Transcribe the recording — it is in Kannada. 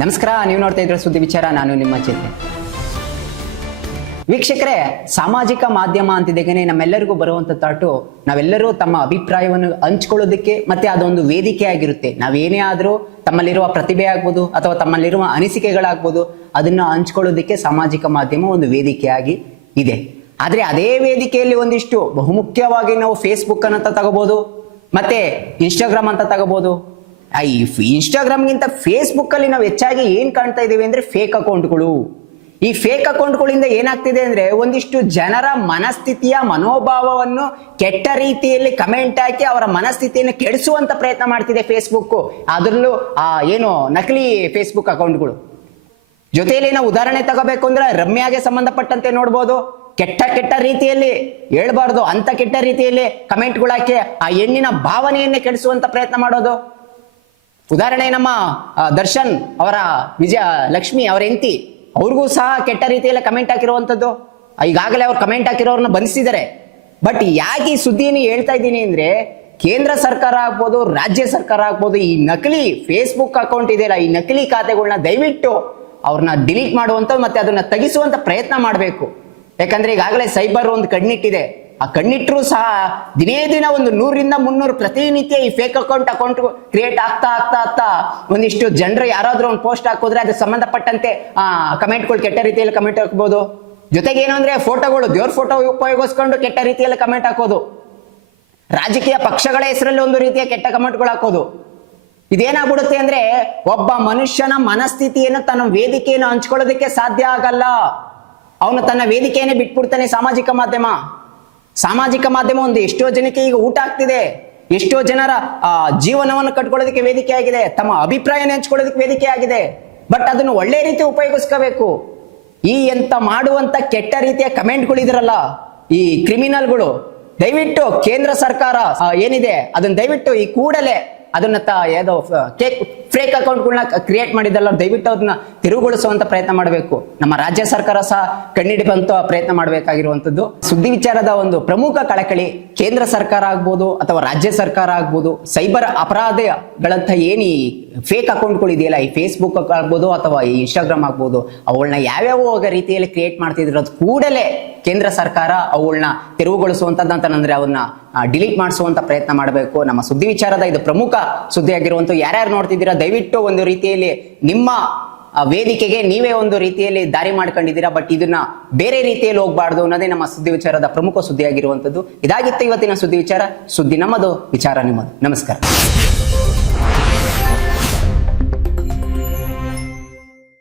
ನಮಸ್ಕಾರ, ನೀವು ನೋಡ್ತಾ ಇದ್ರೆ ಸುದ್ದಿ ವಿಚಾರ. ನಾನು ನಿಮ್ಮ ಚಿಂತೆ. ವೀಕ್ಷಕರೇ, ಸಾಮಾಜಿಕ ಮಾಧ್ಯಮ ಅಂತಿದ್ದೇನೆ ನಮ್ಮೆಲ್ಲರಿಗೂ ಬರುವಂತ ತಾಟು ನಾವೆಲ್ಲರೂ ತಮ್ಮ ಅಭಿಪ್ರಾಯವನ್ನು ಹಂಚ್ಕೊಳ್ಳೋದಕ್ಕೆ ಮತ್ತೆ ಅದೊಂದು ವೇದಿಕೆ ಆಗಿರುತ್ತೆ. ನಾವೇನೇ ಆದ್ರೂ ತಮ್ಮಲ್ಲಿರುವ ಪ್ರತಿಭೆ ಆಗ್ಬೋದು ಅಥವಾ ತಮ್ಮಲ್ಲಿರುವ ಅನಿಸಿಕೆಗಳಾಗ್ಬೋದು ಅದನ್ನ ಹಂಚ್ಕೊಳ್ಳೋದಕ್ಕೆ ಸಾಮಾಜಿಕ ಮಾಧ್ಯಮ ಒಂದು ವೇದಿಕೆಯಾಗಿ ಇದೆ. ಆದ್ರೆ ಅದೇ ವೇದಿಕೆಯಲ್ಲಿ ಒಂದಿಷ್ಟು ಬಹುಮುಖ್ಯವಾಗಿ ನಾವು ಫೇಸ್ಬುಕ್ ಅಂತ ತಗೋಬಹುದು, ಮತ್ತೆ ಇನ್ಸ್ಟಾಗ್ರಾಮ್ ಅಂತ ತಗೋಬಹುದು. ಈ ಇನ್ಸ್ಟಾಗ್ರಾಮ್ಗಿಂತ ಫೇಸ್ಬುಕ್ ಅಲ್ಲಿ ನಾವು ಹೆಚ್ಚಾಗಿ ಏನ್ ಕಾಣ್ತಾ ಇದೀವಿ ಅಂದ್ರೆ ಫೇಕ್ ಅಕೌಂಟ್ಗಳು. ಈ ಫೇಕ್ ಅಕೌಂಟ್ಗಳಿಂದ ಏನಾಗ್ತಿದೆ ಅಂದ್ರೆ ಒಂದಿಷ್ಟು ಜನರ ಮನಸ್ಥಿತಿಯ ಮನೋಭಾವವನ್ನು ಕೆಟ್ಟ ರೀತಿಯಲ್ಲಿ ಕಮೆಂಟ್ ಹಾಕಿ ಅವರ ಮನಸ್ಥಿತಿಯನ್ನು ಕೆಡಿಸುವಂತ ಪ್ರಯತ್ನ ಮಾಡ್ತಿದೆ ಫೇಸ್ಬುಕ್. ಅದರಲ್ಲೂ ಏನು ನಕಲಿ ಫೇಸ್ಬುಕ್ ಅಕೌಂಟ್ಗಳು. ಜೊತೆಯಲ್ಲಿ ನಾವು ಉದಾಹರಣೆ ತಗೋಬೇಕು ಅಂದ್ರೆ ರಮ್ಯಾಗೆ ಸಂಬಂಧಪಟ್ಟಂತೆ ನೋಡ್ಬೋದು. ಕೆಟ್ಟ ರೀತಿಯಲ್ಲಿ ಹೇಳ್ಬಾರ್ದು ಅಂತ ಕೆಟ್ಟ ರೀತಿಯಲ್ಲಿ ಕಮೆಂಟ್ಗಳು ಹಾಕಿ ಆ ಹೆಣ್ಣಿನ ಭಾವನೆಯನ್ನೇ ಕೆಡಿಸುವಂತ ಪ್ರಯತ್ನ ಮಾಡೋದು. ಉದಾಹರಣೆ ನಮ್ಮ ದರ್ಶನ್ ಅವರ ಲಕ್ಷ್ಮಿ ಅವರ ಹೆಂಡತಿ, ಅವ್ರಿಗೂ ಸಹ ಕೆಟ್ಟ ರೀತಿಯಲ್ಲಿ ಕಮೆಂಟ್ ಹಾಕಿರುವಂತದ್ದು. ಈಗಾಗಲೇ ಅವ್ರು ಕಮೆಂಟ್ ಹಾಕಿರೋರನ್ನ ಬಂಧಿಸಿದ್ದಾರೆ. ಬಟ್ ಯಾಕೆ ಈ ಸುದ್ದಿಯನ್ನು ಹೇಳ್ತಾ ಇದ್ದೀನಿ ಅಂದ್ರೆ, ಕೇಂದ್ರ ಸರ್ಕಾರ ಆಗ್ಬೋದು, ರಾಜ್ಯ ಸರ್ಕಾರ ಆಗ್ಬೋದು, ಈ ನಕಲಿ ಫೇಸ್ಬುಕ್ ಅಕೌಂಟ್ ಇದೆಯಲ್ಲ, ಈ ನಕಲಿ ಖಾತೆಗಳನ್ನ ದಯವಿಟ್ಟು ಅವ್ರನ್ನ ಡಿಲೀಟ್ ಮಾಡುವಂತ ಮತ್ತೆ ಅದನ್ನ ತೆಗಿಸುವಂತ ಪ್ರಯತ್ನ ಮಾಡಬೇಕು. ಯಾಕಂದ್ರೆ ಈಗಾಗಲೇ ಸೈಬರ್ ಒಂದು ಕಣ್ಣಿಟ್ಟಿದೆ. ಆ ಕಣ್ಣಿಟ್ಟರು ಸಹ ದಿನೇ ದಿನ ಒಂದು 100ರಿಂದ 300 ಪ್ರತಿನಿತ್ಯ ಈ ಫೇಕ್ ಅಕೌಂಟ್ ಕ್ರಿಯೇಟ್ ಆಗ್ತಾ ಒಂದಿಷ್ಟು ಜನರು ಯಾರಾದ್ರೂ ಒಂದು ಪೋಸ್ಟ್ ಹಾಕೋದ್ರೆ ಅದಕ್ಕೆ ಸಂಬಂಧಪಟ್ಟಂತೆ ಕಮೆಂಟ್ಗಳು ಕೆಟ್ಟ ರೀತಿಯಲ್ಲಿ ಕಮೆಂಟ್ ಹಾಕ್ಬೋದು. ಜೊತೆಗೆ ಏನು ಅಂದ್ರೆ ಫೋಟೋಗಳು, ದೇವ್ರ ಫೋಟೋ ಉಪಯೋಗಿಸ್ಕೊಂಡು ಕೆಟ್ಟ ರೀತಿಯಲ್ಲಿ ಕಮೆಂಟ್ ಹಾಕೋದು. ರಾಜಕೀಯ ಪಕ್ಷಗಳ ಹೆಸರಲ್ಲಿ ಒಂದು ರೀತಿಯ ಕೆಟ್ಟ ಕಮೆಂಟ್ಗಳು ಹಾಕೋದು. ಇದೇನಾಗ್ಬಿಡುತ್ತೆ ಅಂದ್ರೆ ಒಬ್ಬ ಮನುಷ್ಯನ ಮನಸ್ಥಿತಿಯನ್ನು ತನ್ನ ವೇದಿಕೆಯನ್ನು ಹಂಚ್ಕೊಳ್ಳೋದಕ್ಕೆ ಸಾಧ್ಯ ಆಗಲ್ಲ. ಅವನು ತನ್ನ ವೇದಿಕೆಯನ್ನೇ ಬಿಟ್ಬಿಡ್ತಾನೆ. ಸಾಮಾಜಿಕ ಮಾಧ್ಯಮ ಒಂದು ಎಷ್ಟೋ ಜನಕ್ಕೆ ಈಗ ಊಟ ಆಗ್ತಿದೆ. ಎಷ್ಟೋ ಜನರ ಜೀವನವನ್ನು ಕಟ್ಕೊಳ್ಳೋದಕ್ಕೆ ವೇದಿಕೆ ಆಗಿದೆ, ತಮ್ಮ ಅಭಿಪ್ರಾಯನ ಹಂಚ್ಕೊಳ್ಳೋದಕ್ಕೆ ವೇದಿಕೆ ಆಗಿದೆ. ಬಟ್ ಅದನ್ನು ಒಳ್ಳೆ ರೀತಿ ಉಪಯೋಗಿಸ್ಕೋಬೇಕು. ಈ ಎಂತ ಮಾಡುವಂತ ಕೆಟ್ಟ ರೀತಿಯ ಕಮೆಂಟ್ಗಳು ಇದ್ರಲ್ಲ, ಈ ಕ್ರಿಮಿನಲ್ಗಳು, ದಯವಿಟ್ಟು ಕೇಂದ್ರ ಸರ್ಕಾರ ಏನಿದೆ ಅದನ್ನ ದಯವಿಟ್ಟು ಈ ಕೂಡಲೇ ಅದನ್ನ ಯಾವುದೋ ಫೇಕ್ ಅಕೌಂಟ್ಗಳನ್ನ ಕ್ರಿಯೇಟ್ ಮಾಡಿದಲ್ಲ, ದಯವಿಟ್ಟು ಅದನ್ನ ತಿರುಗುಗೊಳಿಸುವಂತ ಪ್ರಯತ್ನ ಮಾಡಬೇಕು. ನಮ್ಮ ರಾಜ್ಯ ಸರ್ಕಾರ ಸಹ ಕಣ್ಣಿಡಿಯುವಂತ ಪ್ರಯತ್ನ ಮಾಡಬೇಕಾಗಿರುವಂತದ್ದು. ಸುದ್ದಿ ವಿಚಾರದ ಒಂದು ಪ್ರಮುಖ ಕಳಕಳಿ ಕೇಂದ್ರ ಸರ್ಕಾರ ಆಗ್ಬೋದು ಅಥವಾ ರಾಜ್ಯ ಸರ್ಕಾರ ಆಗ್ಬೋದು, ಸೈಬರ್ ಅಪರಾಧಗಳಂತ ಏನಿ ಫೇಕ್ ಅಕೌಂಟ್ಗಳು ಇದೆಯಲ್ಲ, ಈ ಫೇಸ್ಬುಕ್ ಆಗ್ಬೋದು ಅಥವಾ ಈ ಇನ್ಸ್ಟಾಗ್ರಾಮ್ ಆಗ್ಬೋದು, ಅವುಗಳನ್ನ ಯಾವ್ಯಾವ ರೀತಿಯಲ್ಲಿ ಕ್ರಿಯೇಟ್ ಮಾಡ್ತಿದ್ರು ಅದು ಕೂಡಲೇ ಕೇಂದ್ರ ಸರ್ಕಾರ ಅವುಗಳನ್ನ ತೆರವುಗೊಳಿಸುವಂತದ್ದಂತಂದ್ರೆ ಅವನ್ನ ಡಿಲೀಟ್ ಮಾಡಿಸುವಂತ ಪ್ರಯತ್ನ ಮಾಡಬೇಕು. ನಮ್ಮ ಸುದ್ದಿ ವಿಚಾರದ ಇದು ಪ್ರಮುಖ ಸುದ್ದಿ ಆಗಿರುವಂತ ಯಾರ್ಯಾರು ನೋಡ್ತಿದ್ದೀರಾ, ದಯವಿಟ್ಟು ಒಂದು ರೀತಿಯಲ್ಲಿ ನಿಮ್ಮ ವೇದಿಕೆಗೆ ನೀವೇ ಒಂದು ರೀತಿಯಲ್ಲಿ ದಾರಿ ಮಾಡ್ಕೊಂಡಿದ್ದೀರಾ. ಬಟ್ ಇದನ್ನ ಬೇರೆ ರೀತಿಯಲ್ಲಿ ಹೋಗ್ಬಾರ್ದು ಅನ್ನೋದೇ ನಮ್ಮ ಸುದ್ದಿ ವಿಚಾರದ ಪ್ರಮುಖ ಸುದ್ದಿ ಆಗಿರುವಂತದ್ದು. ಇದಾಗಿತ್ತು ಇವತ್ತಿನ ಸುದ್ದಿ ವಿಚಾರ. ಸುದ್ದಿ ನಮ್ಮದು, ವಿಚಾರ ನಿಮ್ಮದು. ನಮಸ್ಕಾರ.